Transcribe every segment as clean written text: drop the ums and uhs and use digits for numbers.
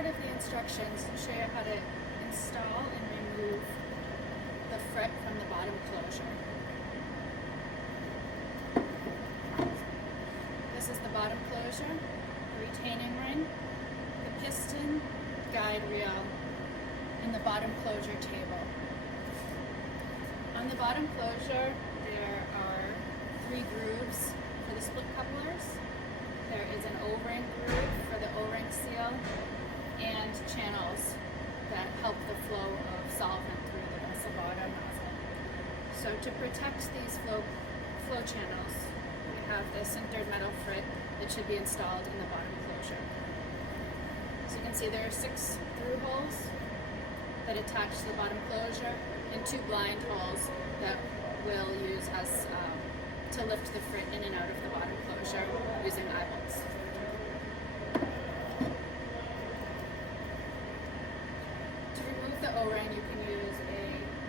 part of the instructions to show you how to install and remove the frit from the bottom closure. This is the bottom closure, the retaining ring, the piston, guide reel, and the bottom closure table. On the bottom closure, there are 3 grooves for the split couplers. There is an O-ring groove for the O-ring seal and channels that help the flow of solvent through the vessel bottom nozzle. So to protect these flow channels, we have the sintered metal frit that should be installed in the bottom closure. So you can see there are 6 through holes that attach to the bottom closure and 2 blind holes that we'll use as to lift the frit in and out of the bottom closure using eye bolts. To remove the O-ring, you can use a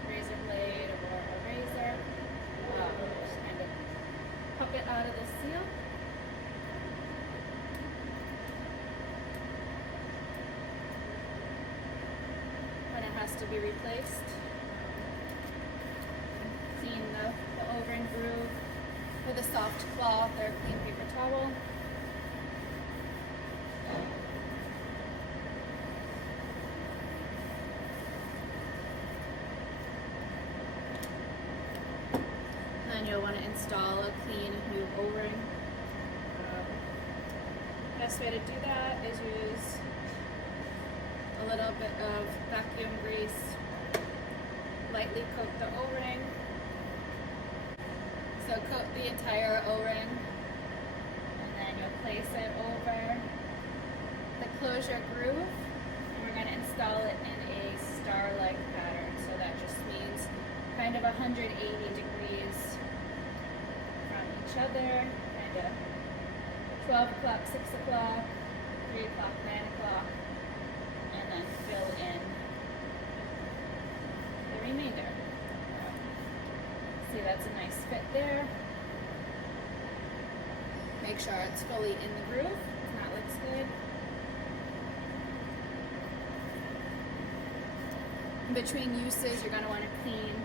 razor blade or a razor. Just kind of pop it out of the seal. When it has to be replaced, clean the O-ring groove with a soft cloth or clean paper towel. And then you'll want to install a clean new O-ring. Best way to do that is use a little bit of vacuum grease, lightly coat the O-ring. So coat the entire O-ring, and then you'll place it over the closure groove, and we're going to install it in a star-like pattern. So that just means kind of 180 degrees from each other, kind of 12 o'clock, 6 o'clock, 3 o'clock, 9 o'clock, and then fill in the remainder. See, that's a nice fit there. Make sure it's fully in the groove, that looks good. In between uses, you're going to want to clean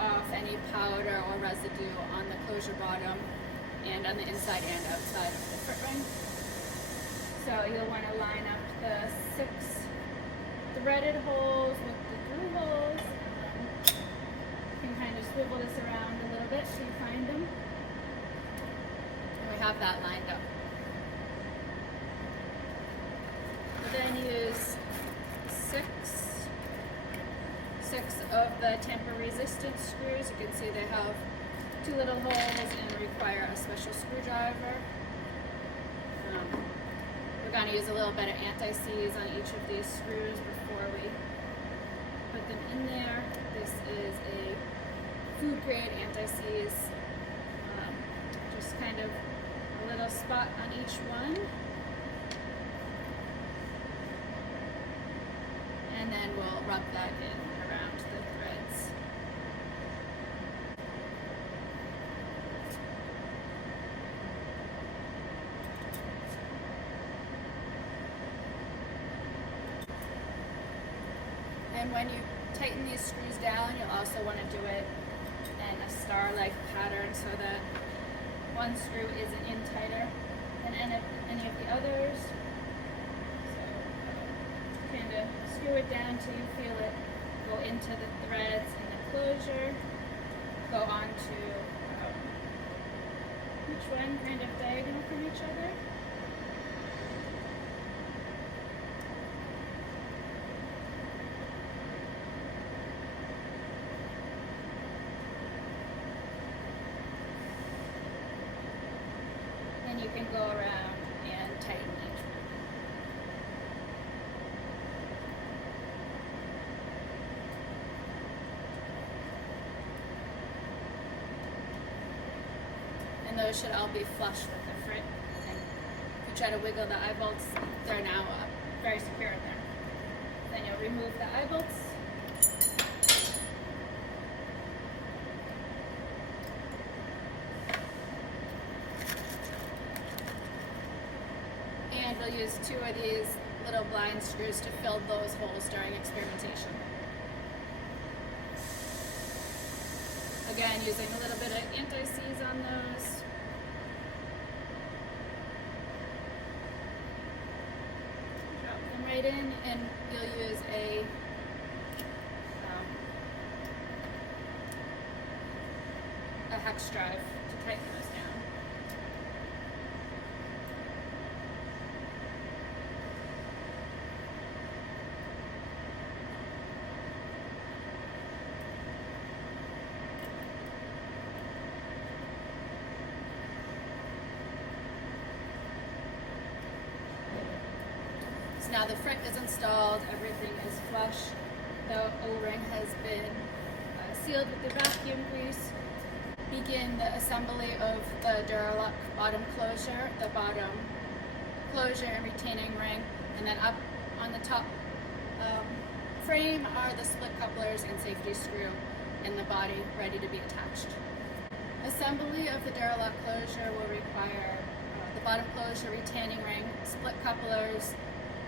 off any powder or residue on the closure bottom and on the inside and outside of the frit ring. So you'll want to line up the 6 threaded holes with the through holes. You can kind of swivel this around a little bit so you find them. And we have that lined up. We'll then use 6 of the tamper-resistant screws. You can see they have 2 little holes and require a special screwdriver. We're going to use a little bit of anti-seize on each of these screws before we put them in there. This is a food grade anti-seize, just kind of a little spot on each one, and then we'll rub that in around the threads. And when you tighten these screws down, you'll also want to do it in a star-like pattern so that one screw isn't in tighter than any of the others. So kind of screw it down till you feel it go into the threads in the closure, go on to each one kind of diagonal from each other. And you can go around and tighten each one. And those should all be flush with the frit. And if you try to wiggle the eye bolts, they're now very secure in there. Then you'll remove the eye bolts. And we'll use 2 of these little black design screws to fill those holes during experimentation. Again, using a little bit of anti-seize on those. Drop them right in, and you'll use a hex drive to tighten those down. So now the Frit is installed, everything is flush, the O-ring has been sealed with the vacuum grease. Begin the assembly of the DurOLok bottom closure, the bottom closure and retaining ring, and then up on the top frame are the split couplers and safety screw in the body ready to be attached. Assembly of the DurOLok closure will require the bottom closure, retaining ring, split couplers,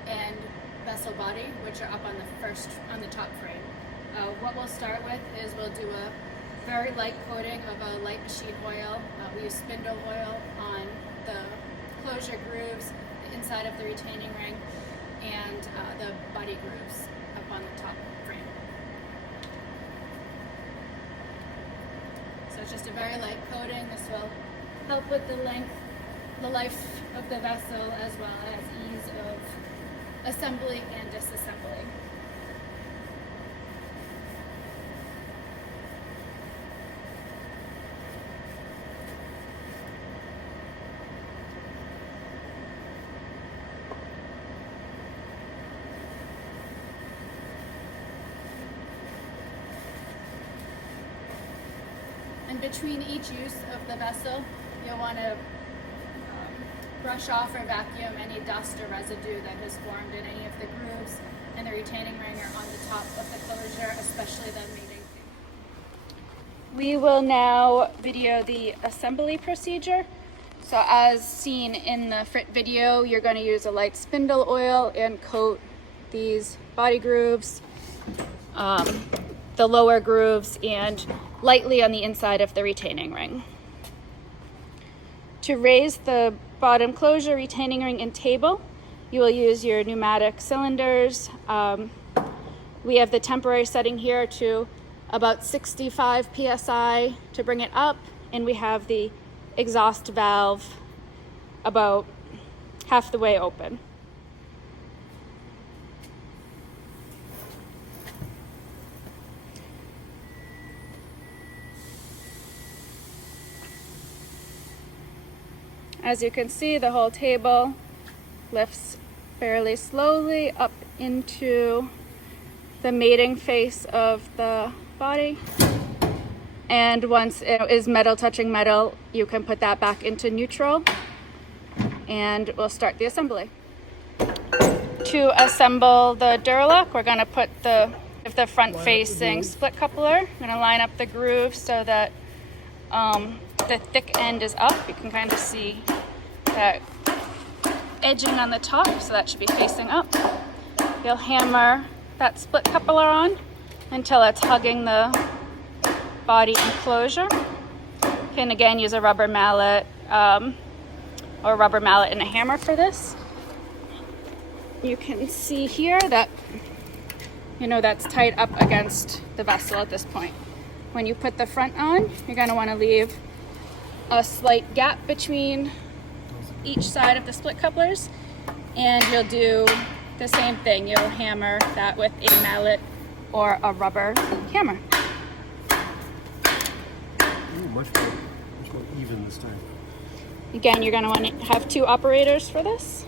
and vessel body, which are up on the top frame. What we'll start with is we'll do a very light coating of a light machine oil. We use spindle oil on the closure grooves, the inside of the retaining ring, and the body grooves up on the top frame. So it's just a very light coating. This will help with the life of the vessel, as well as ease of assembly and disassembly. And between each use of the vessel, you'll want to brush off or vacuum any dust or residue that has formed in any of the grooves and the retaining ring or on the top of the closure, especially the mating. We will now video the assembly procedure. So as seen in the Frit video, you're going to use a light spindle oil and coat these body grooves, the lower grooves, and lightly on the inside of the retaining ring. To raise the bottom closure, retaining ring, and table, you will use your pneumatic cylinders. We have the temporary setting here to about 65 psi to bring it up, and we have the exhaust valve about half the way open. As you can see, the whole table lifts fairly slowly up into the mating face of the body. And once it is metal touching metal, you can put that back into neutral, and we'll start the assembly. To assemble the DurOLok, we're going to put the front facing split coupler. I'm going to line up the groove so that the thick end is up. You can kind of see that edging on the top, so that should be facing up. You'll hammer that split coupler on until it's hugging the body enclosure. You can again use a rubber mallet or a rubber mallet and a hammer for this. You can see here that that's tight up against the vessel at this point. When you put the front on, you're going to want to leave a slight gap between each side of the split couplers, and you'll do the same thing. You'll hammer that with a mallet or a rubber hammer. Ooh, much more even this time. Again, you're going to want to have two operators for this.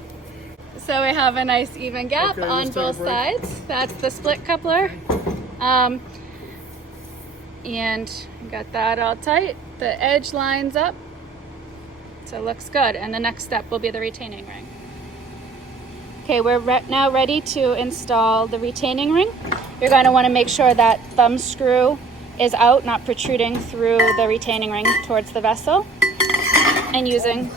So we have a nice even gap on both sides. That's the split coupler. And got that all tight. The edge lines up, so it looks good. And the next step will be the retaining ring. Okay, we're now ready to install the retaining ring. You're going to want to make sure that thumb screw is out, not protruding through the retaining ring towards the vessel. And using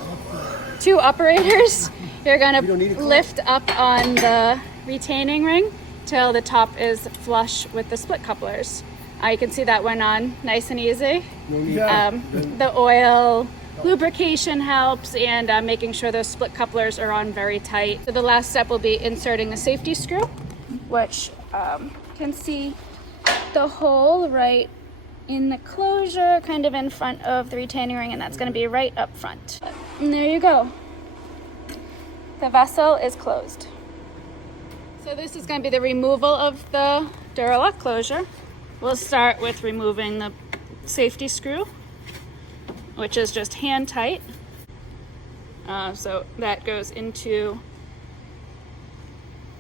two operators, You're gonna We don't need a clamp. lift up on the retaining ring till the top is flush with the split couplers. You can see that went on nice and easy. No need. The oil lubrication helps, and making sure those split couplers are on very tight. So the last step will be inserting the safety screw, which can see the hole right in the closure, kind of in front of the retaining ring, and that's going to be right up front. And there you go. The vessel is closed. So this is going to be the removal of the DurOLok closure. We'll start with removing the safety screw, which is just hand tight. So that goes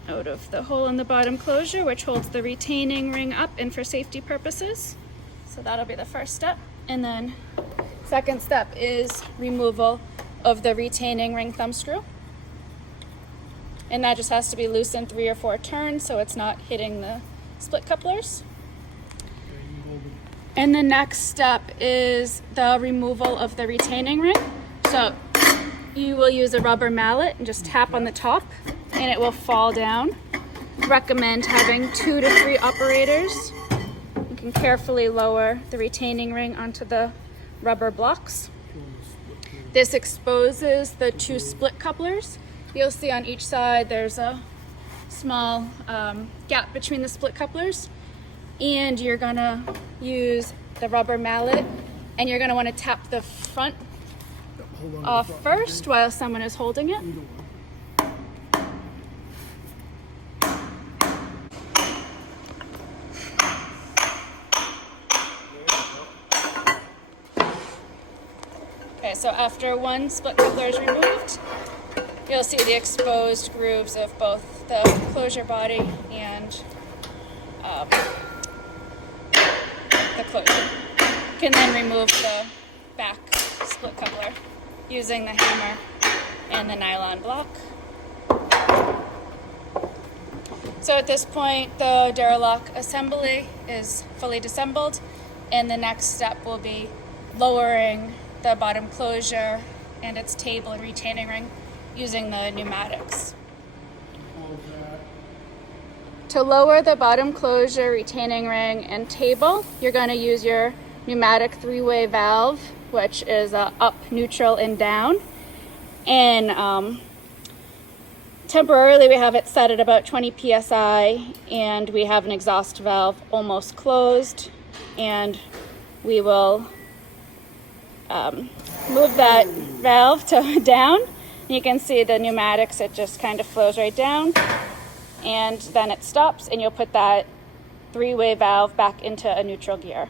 out of the hole in the bottom closure, which holds the retaining ring up and for safety purposes. So that'll be the first step. And then second step is removal of the retaining ring thumb screw. And that just has to be loosened 3 or 4 turns so it's not hitting the split couplers. And the next step is the removal of the retaining ring. So you will use a rubber mallet and just tap on the top and it will fall down. Recommend having 2 to 3 operators. You can carefully lower the retaining ring onto the rubber blocks. This exposes the 2 split couplers. You'll see on each side there's a small gap between the split couplers, and you're gonna use the rubber mallet and you're gonna want to tap the front off first while someone is holding it. Okay, so after 1 split coupler is removed, you'll see the exposed grooves of both the closure body and the closure. You can then remove the back split coupler using the hammer and the nylon block. So at this point, the DurOLok assembly is fully disassembled, and the next step will be lowering the bottom closure and its table and retaining ring using the pneumatics. To lower the bottom closure, retaining ring, and table, you're going to use your pneumatic 3-way valve, which is up, neutral, and down. And temporarily we have it set at about 20 psi, and we have an exhaust valve almost closed, and we will move that valve down. You can see the pneumatics, it just kind of flows right down, and then it stops, and you'll put that 3-way valve back into a neutral gear.